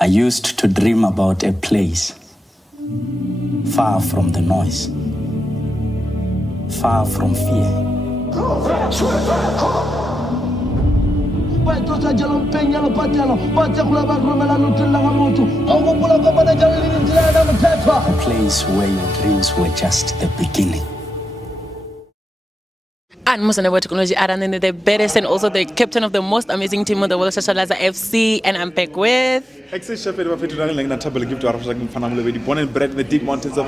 I used to dream about a place far from the noise, far from fear. A place where your dreams were just the beginning. And Musana Technology Aran, the best and also the captain of the most amazing team of the world, Shashalaza FC, and I'm back with born and bred in the deep mountains of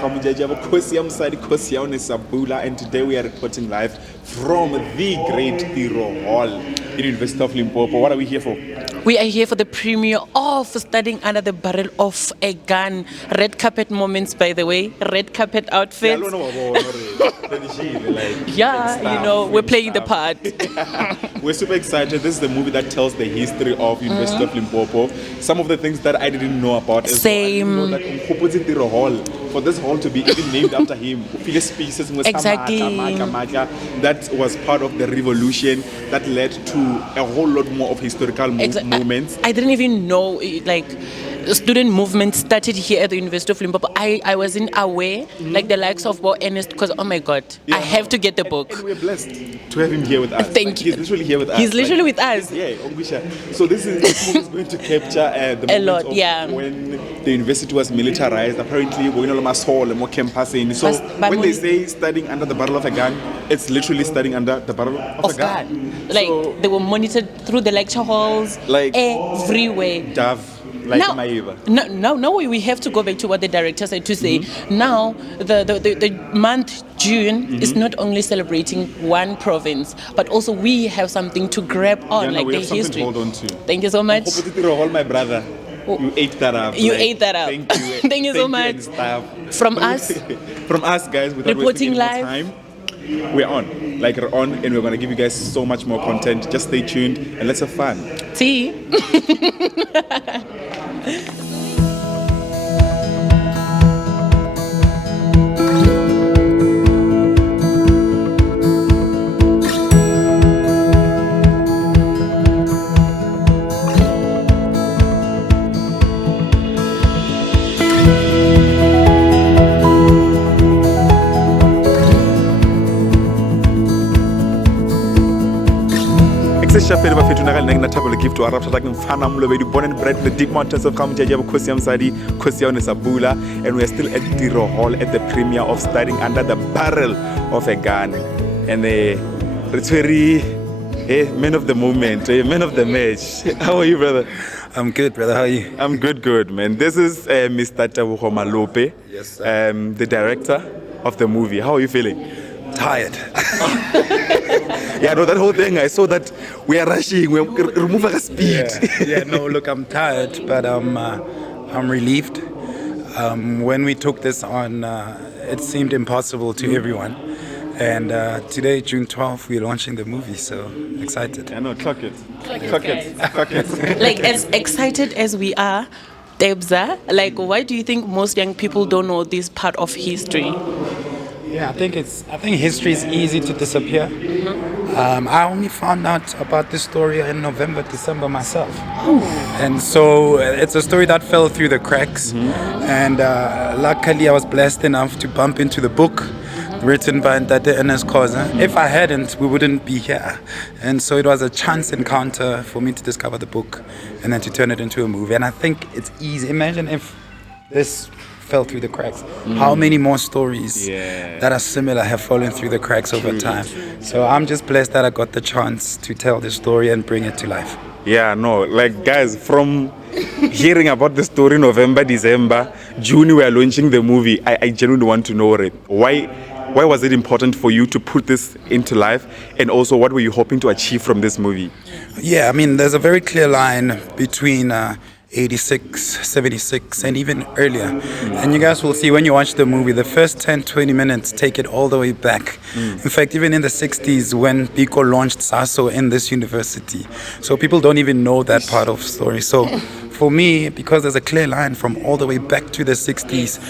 Sabula, and today we are reporting live from the Great Tiro Hall in University of Limpopo. What are we here for? We are here for the premiere of Studying Under the Barrel of a Gun. Red carpet moments, by the way. Red carpet outfits. We're playing the part. We're super excited. This is the movie that tells the history of University of Limpopo. Some of the things that I didn't know about as Same. Well. I didn't know that Tiro Hall, for this hall to be even named after him. Exactly. That was part of the revolution that led to a whole lot more of historical moments. I didn't even know, student movement started here at the University of Limpopo. I wasn't aware, the likes of Bo Ernest, because, oh my God, I have to get the book. And we're blessed to have him here with us. Thank you. He's literally here with us. He's literally with us. Yeah, Ongwisha. So this movie is going to capture the moment of when the university was militarized. Apparently, we're going to Masol and more campusing. So when they say studying under the barrel of a gun, it's literally studying under the barrel of a gun. They were monitored through the lecture halls, everywhere. Now we have to go back to what the director said to say. Now the month June is not only celebrating one province, but also we have something to grab on, we the have history. To hold on to. Thank you so much. My brother. You ate that up. Ate that up. Thank you. Thank you so much. From us, guys, without reporting wasting live. Time, we're on, and we're going to give you guys so much more content. Just stay tuned and let's have fun. See? Give to Arab Malope, born and bred in the deep mountains of Kamjaja, Sabula, and we are still at Tiro Hall at the premiere of Studying Under the Barrel of a Gun. And it's very man of the moment, man of the match. How are you, brother? I'm good, brother. How are you? I'm good, man. This is Mr. Tebogo Malope, yes, sir. The director of the movie. How are you feeling? Tired. Yeah, no, that whole thing, I saw that we are rushing, we're moving at speed. Look, I'm tired, but I'm relieved. When we took this on, it seemed impossible to everyone. And today, June 12th, we're launching the movie, so excited. I know, clock it. As excited as we are, Debza, why do you think most young people don't know this part of history? Yeah, I think history is easy to disappear. I only found out about this story in November, December myself. And so it's a story that fell through the cracks. And luckily I was blessed enough to bump into the book written by Ndate Ernest Khoza. If I hadn't, we wouldn't be here. And so it was a chance encounter for me to discover the book and then to turn it into a movie. And I think it's easy. Imagine if this fell through the cracks. How many more stories that are similar have fallen through the cracks over time? So I'm just blessed that I got the chance to tell this story and bring it to life. Yeah, no, guys, from hearing about the story November, December, June we are launching the movie, I genuinely want to know it. Why was it important for you to put this into life, and also what were you hoping to achieve from this movie? Yeah, there's a very clear line between 86, 76, and even earlier. And you guys will see when you watch the movie, the first 10-20 minutes take it all the way back. In fact, even in the 60s when Biko launched SASO in this university. So people don't even know that part of the story. So for me, because there's a clear line from all the way back to the 60s,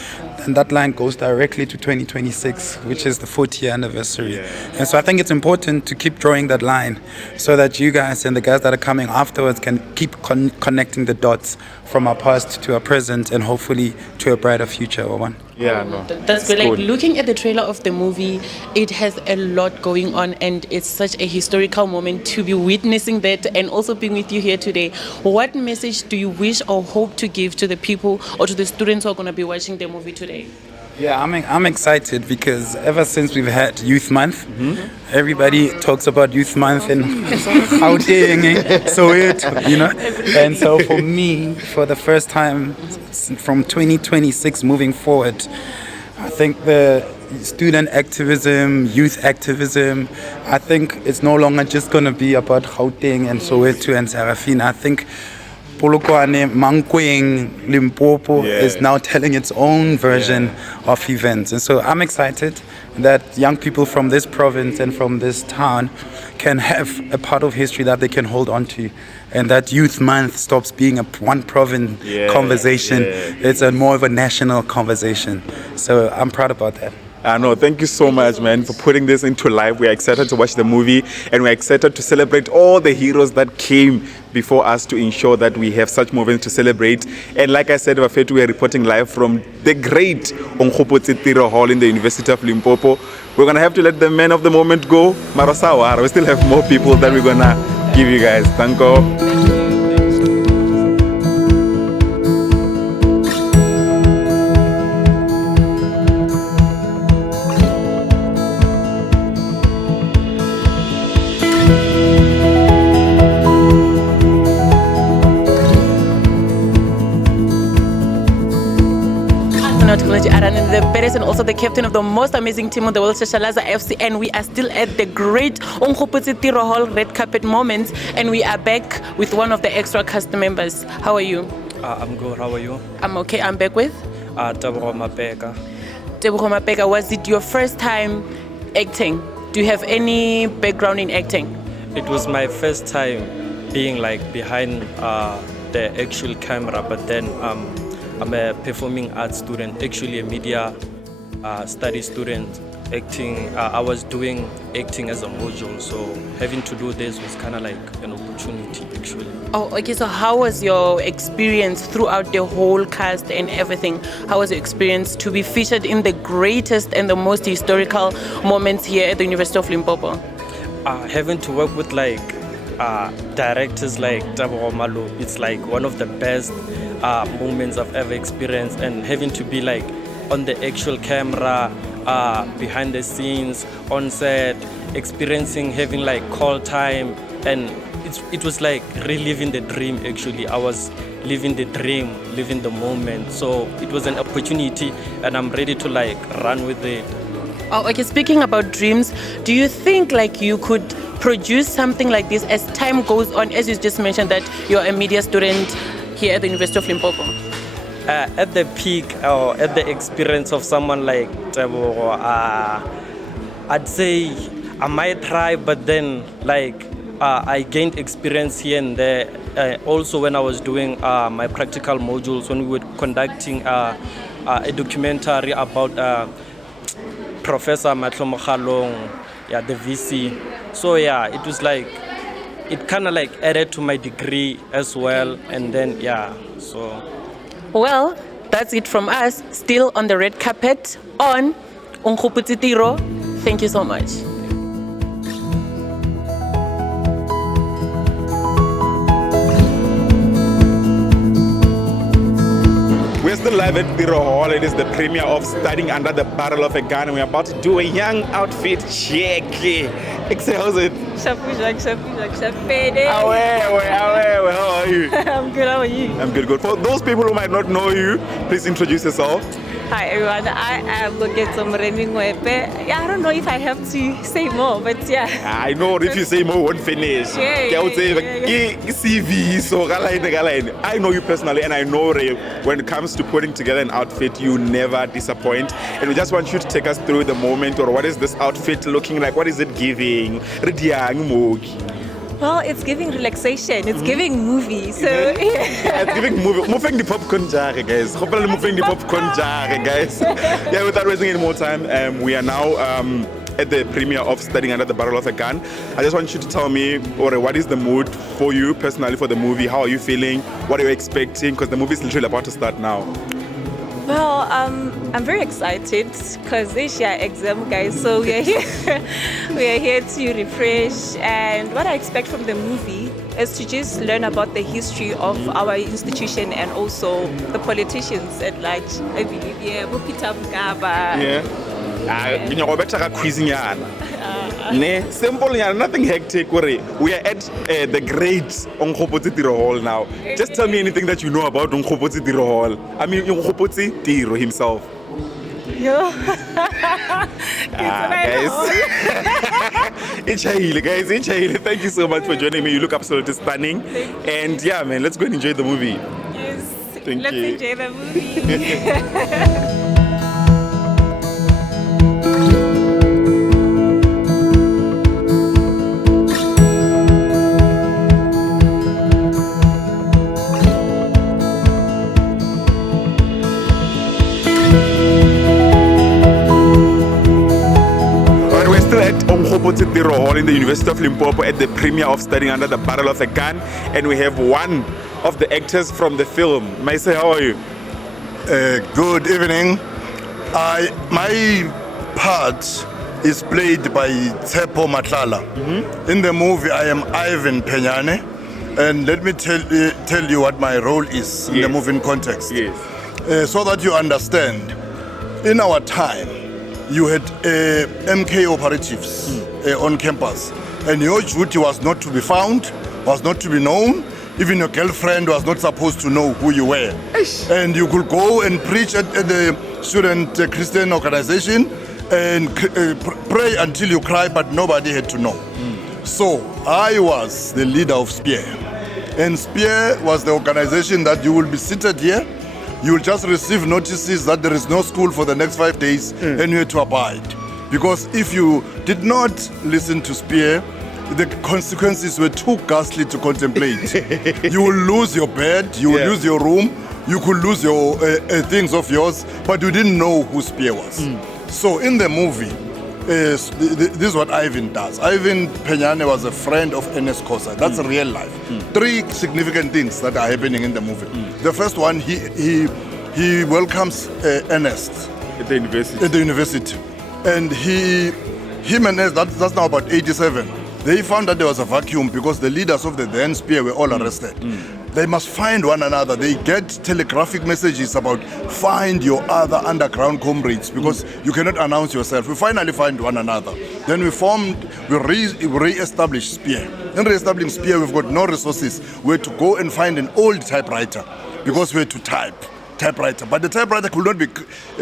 and that line goes directly to 2026, which is the 40th anniversary. And so I think it's important to keep drawing that line so that you guys and the guys that are coming afterwards can keep connecting the dots from our past to our present and hopefully to a brighter future. Yeah, no. That's good. Like, looking at the trailer of the movie, it has a lot going on, and it's such a historical moment to be witnessing that and also being with you here today. What message do you wish or hope to give to the people or to the students who are going to be watching the movie today? Yeah, I'm excited because ever since we've had Youth Month, everybody talks about Youth Month and how Soweto, you know. And so for me, for the first time from 2026 moving forward, I think the student activism, youth activism, I think it's no longer just going to be about Gauteng and Soweto and Serafina. I think Polokwane, Mankweng, Limpopo is now telling its own version of events. And so I'm excited that young people from this province and from this town can have a part of history that they can hold on to. And that Youth Month stops being a one province conversation. It's a more of a national conversation. So I'm proud about that. No, thank you so much, man, for putting this into life. We're excited to watch the movie, and we're excited to celebrate all the heroes that came before us to ensure that we have such moments to celebrate. And like I said, Bafetu, we are reporting live from the great Tebogo Hall in the University of Limpopo. We're going to have to let the man of the moment go, Marosawa. We still have more people that we're going to give you guys. Thank you. And the parents and also the captain of the most amazing team of the world, Shashalaza FC, and we are still at the great Tebogo Hall red carpet moments, and we are back with one of the extra cast members. How are you? I'm good. How are you? I'm okay. I'm back with Tebogo. Tebogo, was it your first time acting? Do you have any background in acting? It was my first time being like behind the actual camera, but then I'm a performing arts student, actually a media study student. Acting, I was doing acting as a module, so having to do this was kind of like an opportunity, actually. Oh, okay. So how was your experience throughout the whole cast and everything? How was your experience to be featured in the greatest and the most historical moments here at the University of Limpopo? Having to work with like directors like Tebogo Malope, it's like one of the best moments I've ever experienced, and having to be like on the actual camera, behind the scenes, on set, experiencing having like call time, and it was like reliving the dream. Actually, I was living the dream, living the moment, so it was an opportunity and I'm ready to like run with it. Oh, okay. Speaking about dreams, do you think like you could produce something like this as time goes on, as you just mentioned that you're a media student here at the University of Limpopo? At the peak or at the experience of someone like Tebogo, I'd say I might try, but then like I gained experience here and there. Also when I was doing my practical modules, when we were conducting a documentary about Professor Matlo, the VC. So yeah, it was like, it kind of like added to my degree as well, and then so. Well, that's it from us. Still on the red carpet on Tebogo. Thank you so much. We're still live at Tebogo Hall. It is the premiere of Studying Under the Barrel of a Gun, and we're about to do a young outfit check. How's it? How are you? I'm good, how are you? I'm good. For those people who might not know you, please introduce yourself. Hi everyone, I am Loketo Mwepe. I don't know if I have to say more, but yeah. I know if you say more, we won't finish. CV, so I know you personally, and I know when it comes to putting together an outfit, you never disappoint. And we just want you to take us through the moment, or what is this outfit looking like? What is it giving? Well, it's giving relaxation. It's giving movie. So It's giving moving the popcorn jar, guys. Hopefully moving the popcorn jar, guys. Yeah, without wasting any more time, we are now at the premiere of Studying Under the Barrel of a Gun. I just want you to tell me, Ore, what is the mood for you personally for the movie? How are you feeling? What are you expecting? Because the movie is literally about to start now. well, I'm very excited because this year exam, guys. So we are here. We are here to refresh. And what I expect from the movie is to just learn about the history of our institution and also the politicians at large. I believe, yeah, Peter Mugaba. Yeah. Ne, simple, nothing hectic. We are at the great Onkgopotse Tiro Hall now. Just tell me anything that you know about Onkgopotse Tiro Hall. I mean, Onkgopotse Tiro himself. Yo. Guys. It's Haile. Thank you so much for joining me. You look absolutely stunning. And yeah, man, let's go and enjoy the movie. Yes. Thank Let's you. enjoy the movie. Onkgopotse Tiro Hall in the University of Limpopo at the premiere of Studying Under the Barrel of a Gun, and we have one of the actors from the film. Maise, how are you? Good evening. My part is played by Tsepo Matlala. In the movie, I am Ivan Penyane, and let me tell you what my role is in the movie in context. Yes. So that you understand, in our time, you had MK operatives on campus, and your duty was not to be found, was not to be known. Even your girlfriend was not supposed to know who you were. And you could go and preach at the student Christian organization and pray until you cry, but nobody had to know. So I was the leader of SPEAR. And SPEAR was the organization that you will be seated here. You will just receive notices that there is no school for the next 5 days and you have to abide. Because if you did not listen to SPEAR, the consequences were too ghastly to contemplate. You will lose your bed, you will lose your room, you could lose your things of yours, but you didn't know who SPEAR was. So in the movie, this is what Ivan does. Ivan Penyane was a friend of Ernest Kosa. That's real life. 3 significant things that are happening in the movie. The first one, he welcomes Ernest At the university. at the university, and him and Ernest, that's now about 87. They found that there was a vacuum because the leaders of the then SPEAR were all arrested. They must find one another. They get telegraphic messages about find your other underground comrades because you cannot announce yourself. We finally find one another. Then we re-established SPEAR. In re-establishing SPEAR, we've got no resources. We had to go and find an old typewriter because we had to typewriter. But the typewriter could not be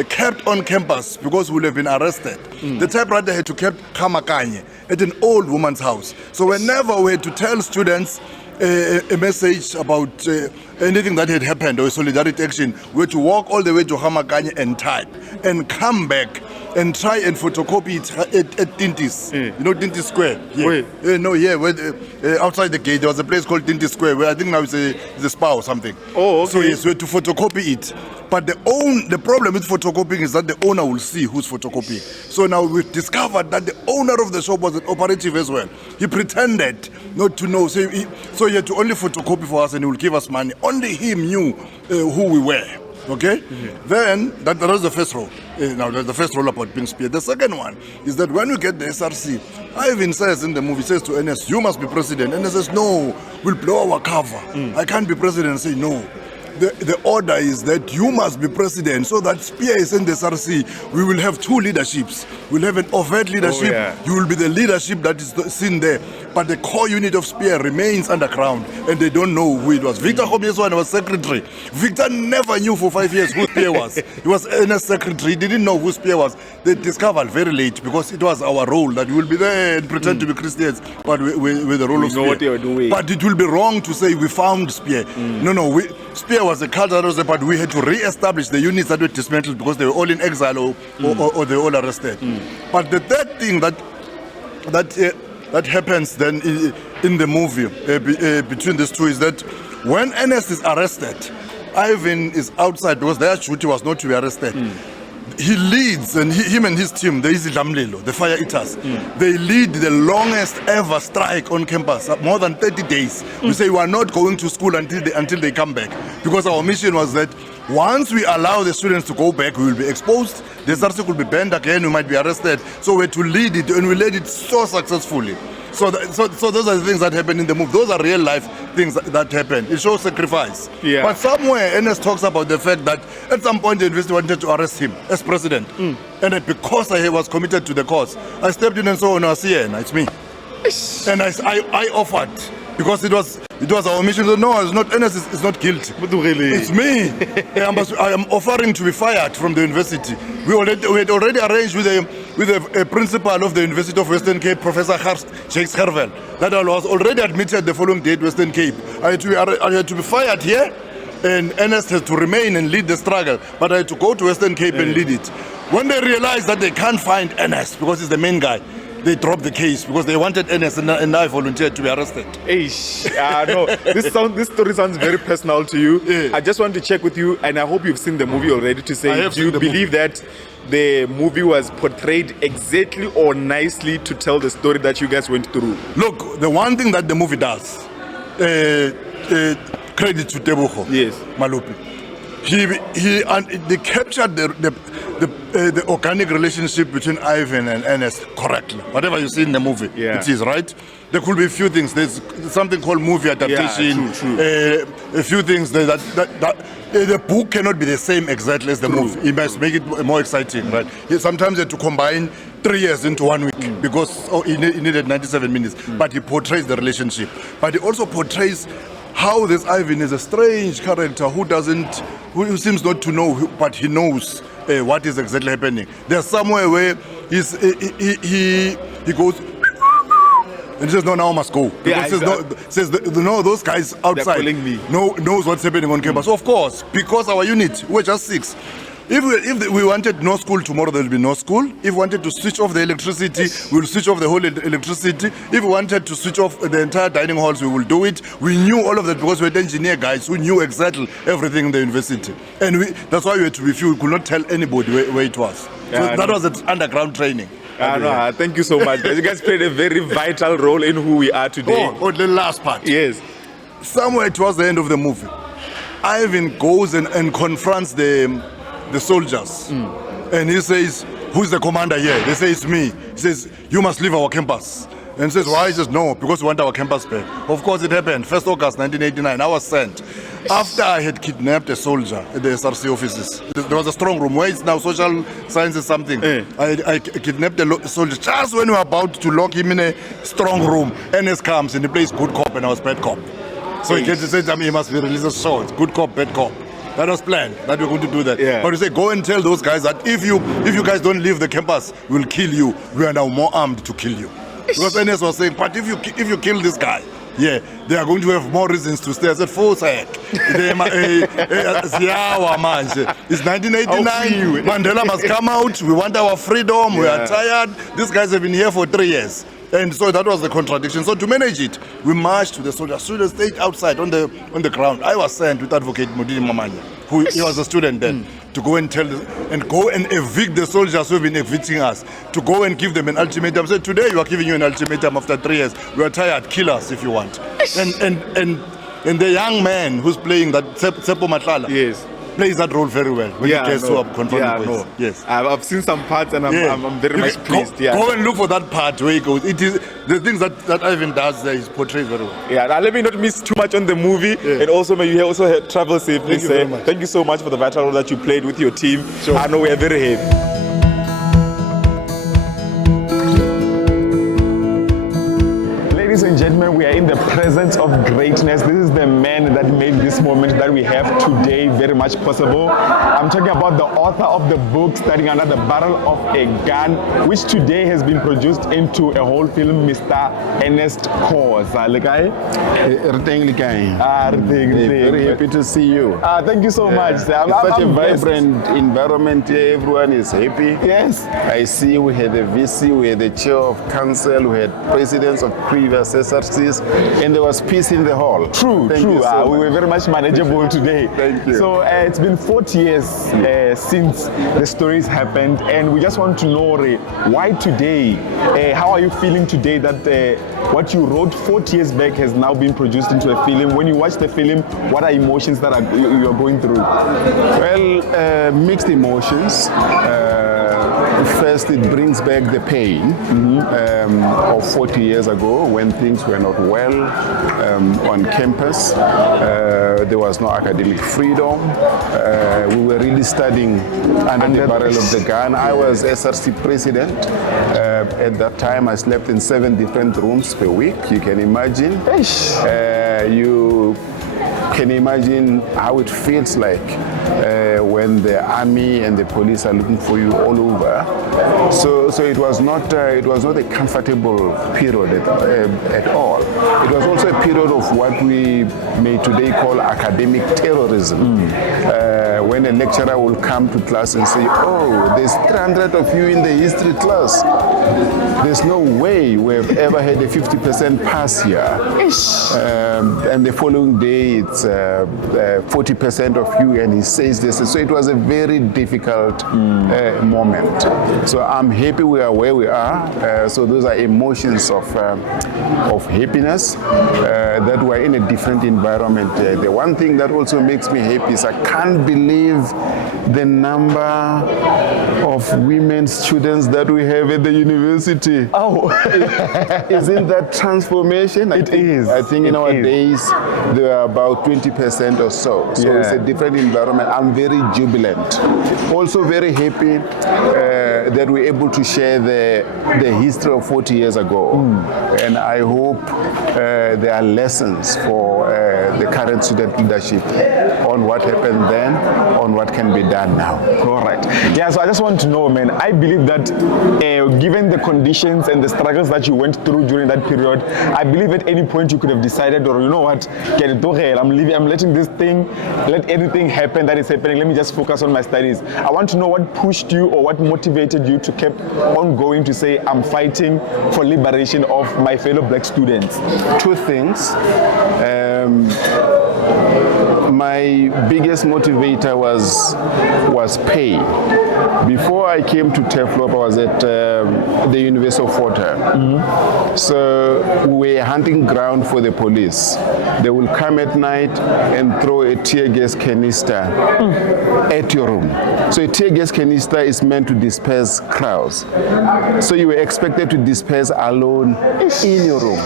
kept on campus because we would have been arrested. The typewriter had to kept Kamakanye at an old woman's house. So whenever we had to tell students a message about anything that had happened or solidarity action, we had to walk all the way to Hamakanye and type and come back and try and photocopy it at Tintis. You know Tintis Square? Where? Outside the gate, there was a place called Tintis Square where I think now it's a spa or something. Oh, okay. So yes, we had to photocopy it. But the problem with photocopying is that the owner will see who's photocopying. So now we've discovered that the owner of the shop was an operative as well. He pretended not to know. So he had to only photocopy for us and he will give us money. Only him knew who we were. Okay? Then, that was the first role. Now, that's the first role about being SPEAR. The second one is that when we get the SRC, Ivan says in the movie, says to Ernest, you must be president. And he says, no, we'll blow our cover. I can't be president. And say, no. The order is that you must be president so that SPEAR is in the SRC. We will have 2 leaderships. We'll have an overt leadership. You will be the leadership that is seen there. But the core unit of SPEAR remains underground and they don't know who it was. Victor Hobieswan was secretary. Victor never knew for 5 years who SPEAR was. He was NS secretary. He didn't know who SPEAR was. They discovered very late because it was our role that we will be there and pretend to be Christians, but with the role of SPEAR. What they were doing. But it will be wrong to say we found SPEAR. No, SPEAR was a culture, but we had to re-establish the units that were dismantled because they were all in exile or they were all arrested. But the third thing that that happens then in the movie between these two is that when Ernest is arrested, Ivan is outside because their duty was not to be arrested. He leads, and him and his team, the Izidlamlilo, the fire eaters, they lead the longest ever strike on campus, more than 30 days. We say we are not going to school until they come back, because our mission was that once we allow the students to go back, we will be exposed, the SRC will be banned again, we might be arrested. So we had to lead it, and we led it so successfully. So those are the things that happen in the movie. Those are real life things that happen. It shows sacrifice. Yeah. But somewhere, Ernest talks about the fact that at some point the university wanted to arrest him as president. And that because I was committed to the cause, I stepped in and saw, no, it's me. And I offered, because it was our mission. No, it's not. Ernest is not guilty. But really, it's me. I am offering to be fired from the university. We had already arranged with a principal of the University of Western Cape, Professor Jakes Hervel, that I was already admitted the following day at Western Cape. I had to be fired here, and Ernest had to remain and lead the struggle. But I had to go to Western Cape and lead it. When they realized that they can't find Ernest because he's the main guy, they dropped the case because they wanted Ernest, and I volunteered to be arrested. No, this story sounds very personal to you. Yeah. I just want to check with you, and I hope you've seen the movie already, to say, do you believe that the movie was portrayed exactly or nicely to tell the story that you guys went through? Look, the one thing that the movie does, credit to Tebogo, yes, Malope. They captured the organic relationship between Ivan and Ernest correctly. Whatever you see in the movie, it is right. There could be a few things. There's something called movie adaptation. Yeah, true. A few things that the book cannot be the same exactly as the movie. It must make it more exciting, right? Sometimes you have to combine 3 years into 1 week because he needed 97 minutes. But he portrays the relationship. But he also portrays how this Ivan is a strange character who seems not to know, but he knows what is exactly happening. There's somewhere where he goes and he says, no, now I must go. Says those guys outside knows what's happening on campus. Of course, because our unit, we're just 6. If we wanted no school tomorrow, there will be no school. If we wanted to switch off the electricity, we will switch off the whole electricity. If we wanted to switch off the entire dining halls, we will do it. We knew all of that because we had engineer guys who knew exactly everything in the university. And that's why we had to be few. We could not tell anybody where it was. So that was an underground training. Thank you so much. You guys played a very vital role in who we are today. Oh, the last part. Yes. Somewhere towards the end of the movie, Ivan goes and confronts the soldiers, and he says, who's the commander here? They say, it's me. He says, you must leave our campus. And he says, why? He says, no, because we want our campus back. Of course it happened. 1st August 1989, I was sent. After I had kidnapped a soldier at the SRC offices. There was a strong room where it's now social sciences something. I kidnapped a soldier just when we were about to lock him in a strong room. NS comes and he plays good cop and I was bad cop. So he gets to say, he must be released as short. Good cop, bad cop. That was planned, that we're going to do that. Yeah. But we say, go and tell those guys that if you guys don't leave the campus, we'll kill you. We are now more armed to kill you. Because NS was saying, but if you kill this guy, they are going to have more reasons to stay. I said, it's 1989, Mandela must come out, we want our freedom, we are tired. These guys have been here for 3 years. And so that was the contradiction. So to manage it, we marched to the soldiers. Students stayed outside on the ground. I was sent with Advocate Modini Mamanya, he was a student then, to go and go and evict the soldiers who have been evicting us, to go and give them an ultimatum. So today you are giving you an ultimatum after 3 years. We are tired. Kill us if you want. And the young man who's playing that Tsepo Matlala. Yes. Plays that role very well when he gets to confront Yes, I've seen some parts and I'm very much pleased. Go and look for that part where he goes. It is the things that Ivan does there is portrayed very well. Now let me not miss too much on the movie, and also may you also travel safely. Thank you very much. Thank you so much for the vital role that you played with your team. Sure. I know we are very happy. Ladies and and gentlemen, we are in the presence of greatness. This is the man that made this moment that we have today very much possible. I'm talking about the author of the book Standing Under the Barrel of a Gun, which today has been produced into a whole film, Mr. Ernest Kos. Very happy to see you. Thank you so much. It's such a vibrant environment here. Everyone is happy. Yes. I see we had a VC, we had the chair of council, we had presidents of previous SRCs, and there was peace in the hall. True. Thank you so We were very much manageable today. Thank you. So it's been 40 years since the stories happened, and we just want to know why today. How are you feeling today that what you wrote 40 years back has now been produced into a film? When you watch the film, what are emotions that you're going through? Well, mixed emotions. First, it brings back the pain of 40 years ago when things were not well on campus. There was no academic freedom. We were really studying under the barrel of the gun. I was SRC president. At that time, I slept in 7 different rooms per week. You can imagine. You can imagine how it feels like when the army and the police are looking for you all over. So it was not a comfortable period at all. It was also a period of what we may today call academic terrorism. When a lecturer will come to class and say, "Oh, there's 300 of you in the history class. There's no way we've ever had a 50% pass here." And the following day, it's 40% of you, and he says this. So it was a very difficult moment. So I'm happy we are where we are. So those are emotions of happiness that we're in a different environment. The one thing that also makes me happy is I can't believe the number of women students that we have at the university. Oh, isn't that transformation? It is. I think in our days there are about 20% or so. So it's a different environment. I'm very jubilant. Also very happy that we're able to share the history of 40 years ago. And I hope there are lessons for the current student leadership on what happened then, on what can be done now. Correct. Yeah, so I just want to know, man, I believe that given the conditions and the struggles that you went through during that period, I believe at any point you could have decided, or you know what, I'm letting this thing, let everything happen that is happening, let me just focus on my studies. I want to know what pushed you or what motivated you to keep on going to say, I'm fighting for liberation of my fellow black students. 2 things. My biggest motivator was pay. Before I came to TEFLOP, I was at the University of Fort Hare. So we were hunting ground for the police. They will come at night and throw a tear gas canister at your room. So a tear gas canister is meant to disperse crowds. So you were expected to disperse alone in your room.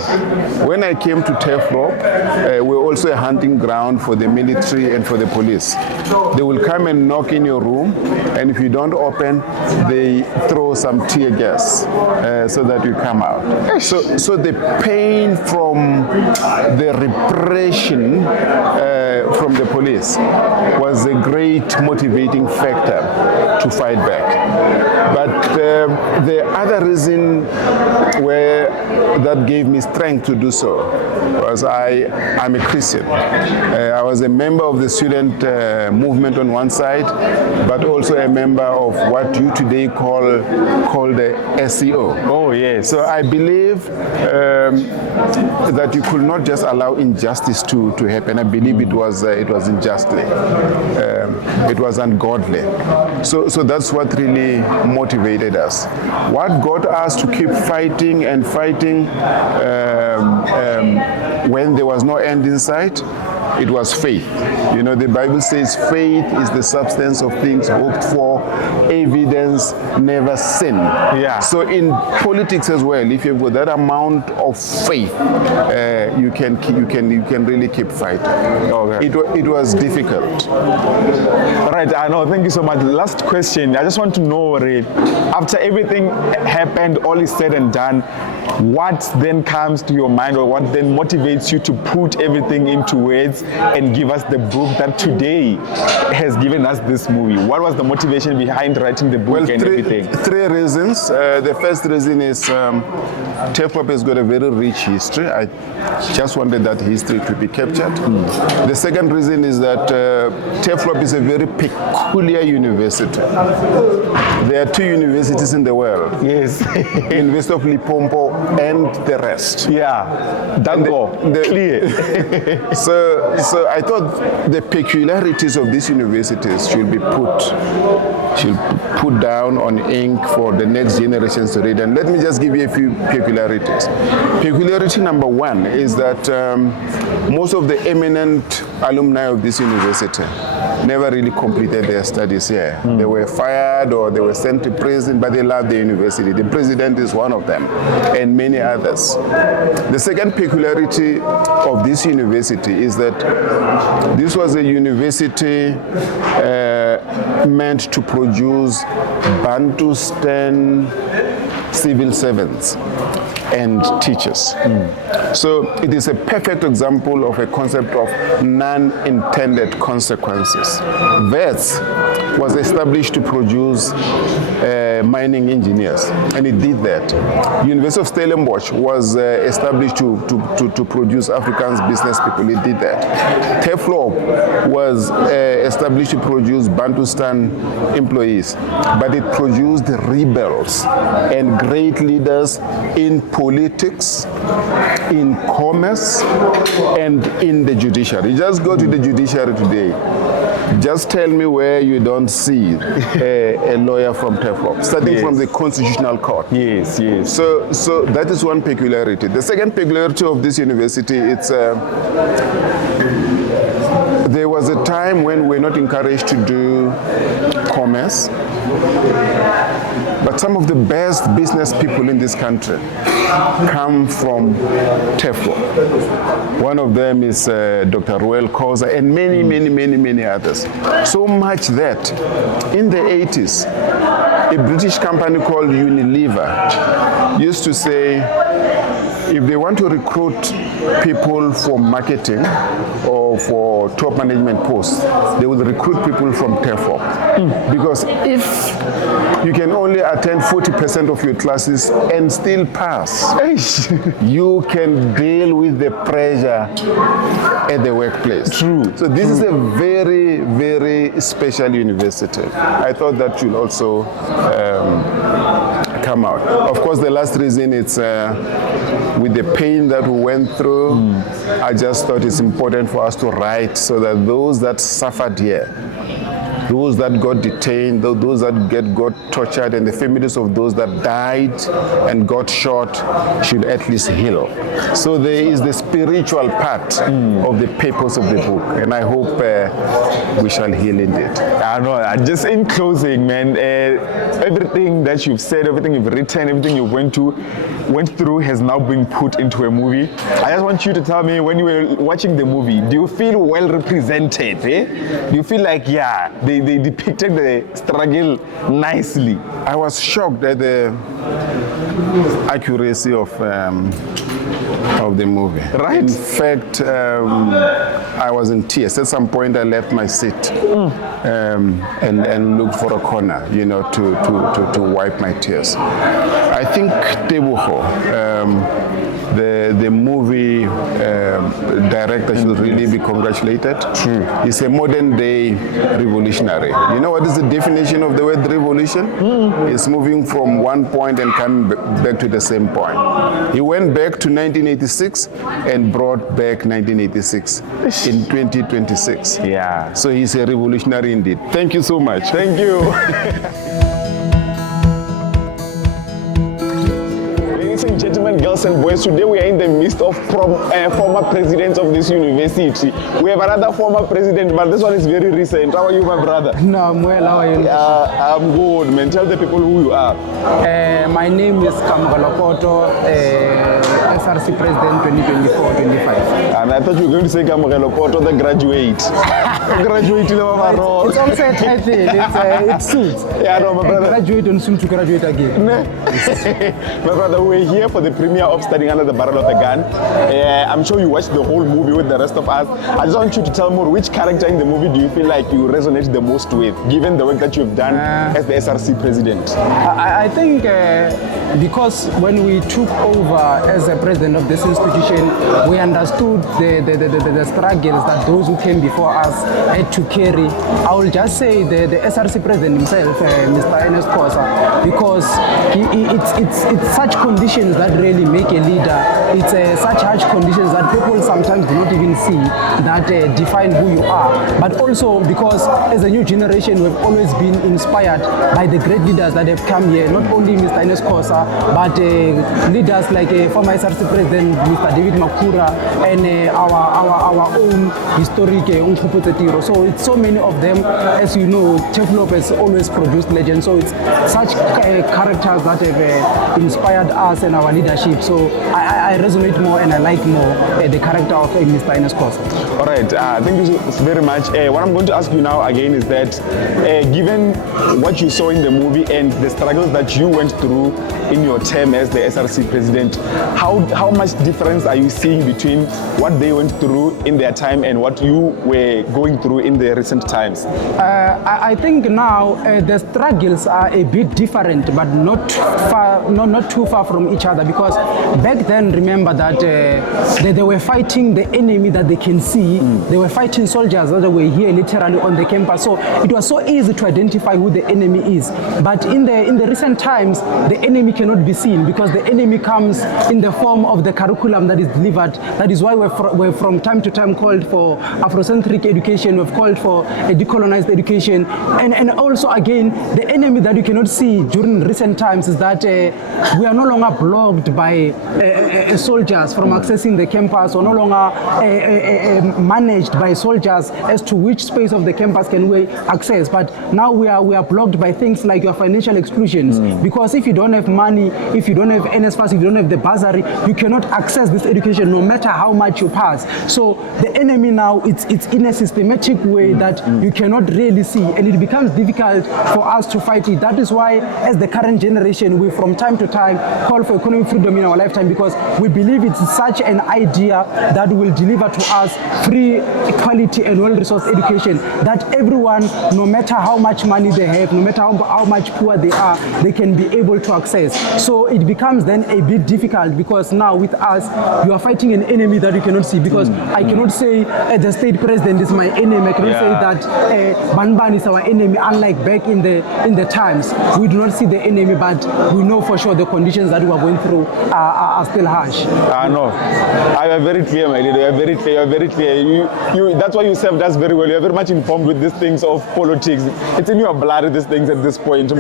When I came to TEFLOP, we were also a hunting ground for the military and for the police. They will come and knock in your room, and if you don't open, they throw some tear gas so that you come out. So the pain from the repression from the police was a great motivating factor to fight back. But the other reason that gave me strength to do so was I'm a Christian. I was a member of the student movement on one side, but also a member of what you today call the SEO. Oh yes. So I believe that you could not just allow injustice to happen. I believe it was unjustly. It was ungodly. So that's what really motivated us. What got us to keep fighting and fighting when there was no end in sight? It was faith. You know, the Bible says faith is the substance of things hoped for, evidence never seen. Yeah. So in politics as well, if you've got that amount of faith, you can really keep fighting. Okay. It was difficult. Right, I know. Thank you so much. Last question. I just want to know, after everything happened, all is said and done, what then comes to your mind, or what then motivates you to put everything into words and give us the book that today has given us this movie? What was the motivation behind writing the book and everything? Three reasons. The first reason is Teflop has got a very rich history. I just wanted that history to be captured. The second reason is that Teflop is a very peculiar university. There are two universities in the world. Yes. University of Limpopo and the rest. Yeah. Dango. Clear. So I thought the peculiarities of these universities should be put down on ink for the next generations to read. And let me just give you a few peculiarities. Peculiarity number one is that most of the eminent alumni of this university never really completed their studies here. They were fired or they were sent to prison, but they loved the university. The president is one of them, and many others. The second peculiarity of this university is that this was a university meant to produce Bantustan civil servants and teachers. So it is a perfect example of a concept of non-intended consequences. VETS was established to produce mining engineers, and it did that. University of Stellenbosch was established to produce Afrikaans business people. It did that. Teflop was established to produce Bantustan employees, but it produced rebels and great leaders in politics, in commerce, and in the judiciary. Just go to the judiciary today. Just tell me where you don't see a lawyer from Teflop, starting from the Constitutional Court. Yes, yes. So that is one peculiarity. The second peculiarity of this university, it's there was a time when we were not encouraged to do commerce, but some of the best business people in this country come from Teflop. One of them is Dr. Roel Koza, and many others. So much that in the 80s, a British company called Unilever used to say, if they want to recruit people for marketing or for top management posts, they will recruit people from Teflop. Because if you can only attend 40% of your classes and still pass, you can deal with the pressure at the workplace. True. So this is a very special university. I thought that should also come out. Of course, the last reason, it's with the pain that we went through, I just thought it's important for us to write so that those that suffered here, those that got detained, those that got tortured, and the families of those that died and got shot should at least heal. So there is the spiritual part of the purpose of the book, and I hope we shall heal indeed. I know. Just in closing, man, everything that you've said, everything you've written, everything you went through has now been put into a movie. I just want you to tell me, when you were watching the movie, do you feel well represented? Do you feel like, yeah, they depicted the struggle nicely? I was shocked at the accuracy of the movie. Right. In fact, I was in tears. At some point, I left my seat and looked for a corner, to wipe my tears. I think Tebogo, the movie director, should really be congratulated. He's a modern day revolutionary. You know what is the definition of the word revolution? It's moving from one point and coming back to the same point. He went back to 1986 and brought back 1986 in 2026. Yeah. So he's a revolutionary indeed. Thank you so much. Thank you. Ladies and gentlemen, girls and boys, today we are in the midst of former presidents of this university. We have another former president, but this one is very recent. How are you, my brother? No, I'm well. How are you? I'm good, man. Tell the people who you are. My name is Kamgalopoto. SRC President 2024-25. And I thought you were going to say Kamogelo Poto, the graduate. Graduate It's also a title. It suits. Yeah, no, my brother. Graduate and soon to graduate again. My brother, we're here for the premiere of Standing Under the Barrel of a Gun. I'm sure you watched the whole movie with the rest of us. I just want you to tell more, which character in the movie do you feel like you resonate the most with, given the work that you've done as the SRC president? I think because when we took over as a president of this institution, we understood the struggles that those who came before us had to carry. I will just say the SRC president himself, Mr. Ernest Kosa, because it's such conditions that really make a leader. It's such harsh conditions that people sometimes do not even see that define who you are. But also because as a new generation, we've always been inspired by the great leaders that have come here, not only Mr. Ernest Kosa, but leaders like former SRC President Mr. David Makura and our own historic Tebogo. So it's so many of them. As you know, Tebogo has always produced legends. So it's such characters that have inspired us and our leadership. So I resonate more and I like more the character of Mr. Ernest Kosa. All right, thank you very much. What I'm going to ask you now again is that given what you saw in the movie and the struggles that you went through in your term as the SRC president, how much difference are you seeing between what they went through in their time and what you were going through in the recent times? I think now the struggles are a bit different, but not too far from each other, because back then, remember that they were fighting the enemy that they can see. They were fighting soldiers that were here literally on the campus. So it was so easy to identify who the enemy is. But in the recent times, the enemy cannot be seen because the enemy comes in the form of the curriculum that is delivered. That is why we're from time to time called for Afrocentric education. We've called for a decolonized education. And also, again, the enemy that you cannot see during recent times is that we are no longer blocked by soldiers from accessing the campus, or no longer managed by soldiers as to which space of the campus can we access. But now we are blocked by things like your financial exclusions, because if you don't have money, if you don't have NSFAS, if you don't have the bursary, you cannot access this education no matter how much you pass. So the enemy now, it's in a systematic way that you cannot really see, and it becomes difficult for us to fight it. That is why, as the current generation, we from time to time call for economic freedom in our lifetime, because we believe it's such an idea that will deliver to us free, quality and well-resourced education, that everyone, no matter how much money they have, no matter how much poor they are, they can be able to access. So it becomes then a bit difficult, because now with us, you are fighting an enemy that you cannot see, because I cannot say the state president is my enemy. I cannot say that Banban is our enemy, unlike back in the times. We do not see the enemy, but we know for sure the conditions that we are going through are still harsh. No, I am very clear, my leader. You are very clear. You are very clear. You that's why you served us very well. You are very much informed with these things of politics. It's in your blood, these things at this point.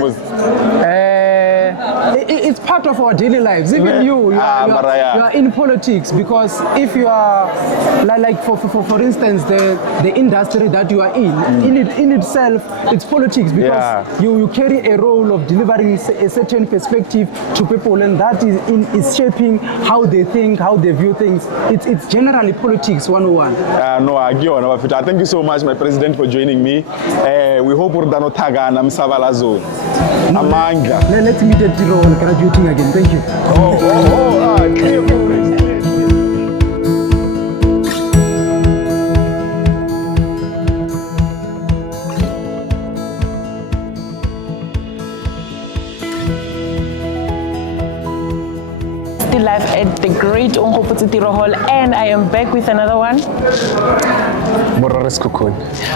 It's part of our daily lives. Even you are in politics, because if you are like for instance the industry that you are in itself, it's politics, because you carry a role of delivering a certain perspective to people, and that is shaping how they think, how they view things. It's generally politics 101. Thank you so much, my president, for joining me. We hope we're done Taga and Savala zone. Amanga. Let's meet at Tiro on graduating again. Thank you. Clear progress. Still live at the great Tiro Hall, and I am back with another one. Moraris Kukun.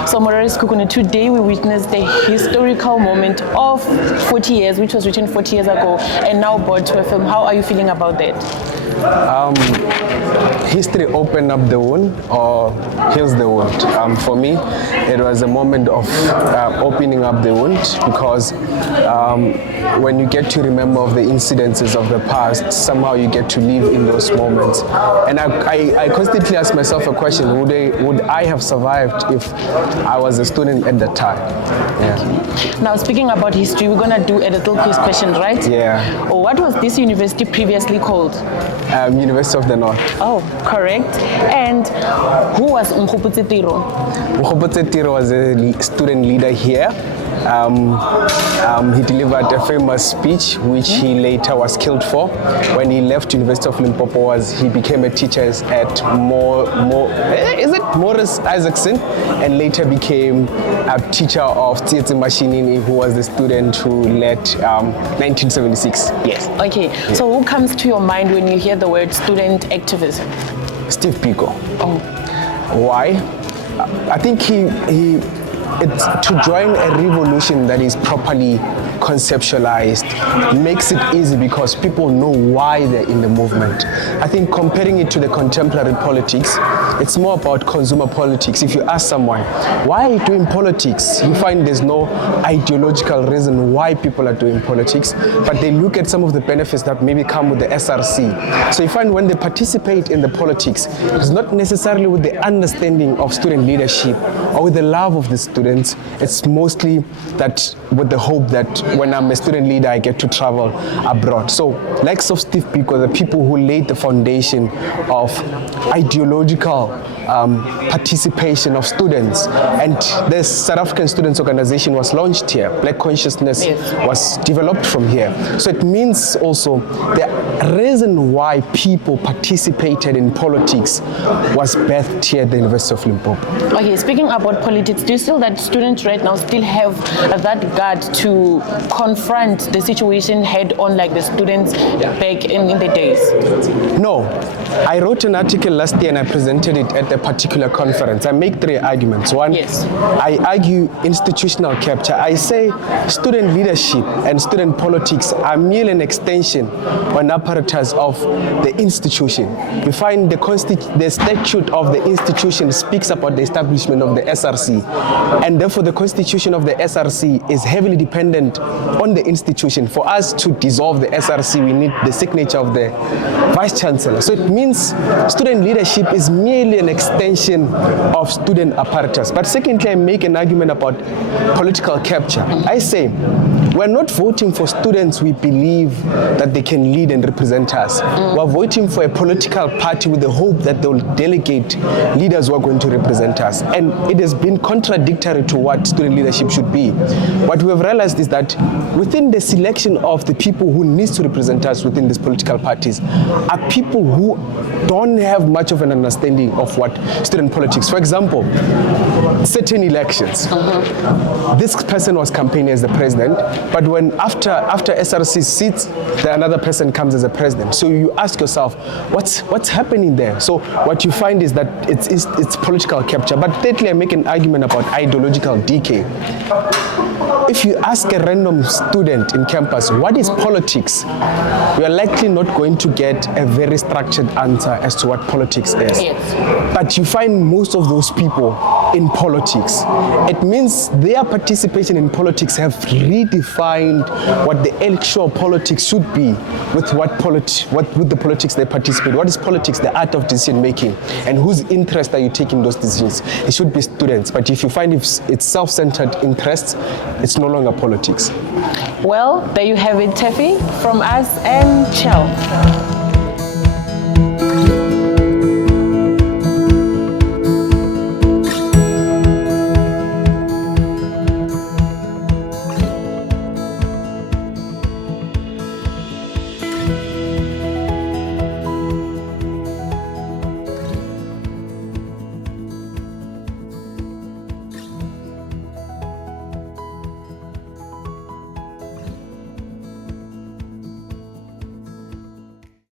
So Moraris Kukun, today we witnessed the historical moment of 40 years, which was written 40 years ago, and now brought to a film. How are you feeling about that? History opened up the wound or heals the wound. For me, it was a moment of opening up the wound, because when you get to remember of the incidences of the past, somehow you get to live in those moments. And I constantly ask myself a question: would I have survived if I was a student at that time? Yeah. Now, speaking about history, we're gonna do a little quiz question, right? Yeah. What was this university previously called? University of the North. Oh, correct. And who was Mkhoputse Tiro? Mkhoputse Tiro was a student leader here. He delivered a famous speech, which he later was killed for. When he left University of Limpopo, he became a teacher at Morris Isaacson, and later became a teacher of Tsietsi Mashinini, who was the student who led 1976. Yes. Okay. So who comes to your mind when you hear the word student activist? Steve Biko. Oh. Why? I think it's to join a revolution that is properly conceptualized makes it easy because people know why they're in the movement. I think comparing it to the contemporary politics, it's more about consumer politics. If you ask someone, why are you doing politics? You find there's no ideological reason why people are doing politics, but they look at some of the benefits that maybe come with the SRC. So you find when they participate in the politics, it's not necessarily with the understanding of student leadership or with the love of the students. It's mostly that with the hope that when I'm a student leader, I get to travel abroad. So, like Steve Biko, the people who laid the foundation of ideological participation of students, and the South African Students Organization was launched here. Black Consciousness was developed from here. So it means also the reason why people participated in politics was birthed here at the University of Limpopo. Okay, speaking about politics, do you feel that students right now still have that gut to confront the situation head on like the students back in the days? No. I wrote an article last year and I presented it at a particular conference. I make 3 arguments. One, I argue institutional capture. I say student leadership and student politics are merely an extension or an apparatus of the institution. You find the statute of the institution speaks about the establishment of the SRC, and therefore the constitution of the SRC is heavily dependent on the institution. For us to dissolve the SRC, we need the signature of the Vice Chancellor. So it means student leadership is merely an extension of student apparatus. But secondly, I make an argument about political capture. I say, we're not voting for students we believe that they can lead and represent us. We're voting for a political party with the hope that they'll delegate leaders who are going to represent us. And it has been contradictory to what student leadership should be. What we have realized is that within the selection of the people who need to represent us within these political parties are people who don't have much of an understanding of what student politics. For example, certain elections. This person was campaigning as the president, but when after SRC sits, another person comes as a president. So you ask yourself, what's happening there? So what you find is that it's political capture. But thirdly, I make an argument about ideological decay. If you ask a random student in campus, what is politics? You are likely not going to get a very structured answer as to what politics is. But you find most of those people in politics. It means their participation in politics have redefined what the actual politics should be with with the politics they participate. What is politics? The art of decision making. And whose interest are you taking those decisions? It should be students. But if you find it's self-centered interests, it's no longer politics. Well, there you have it, Tefi, from us, and ciao.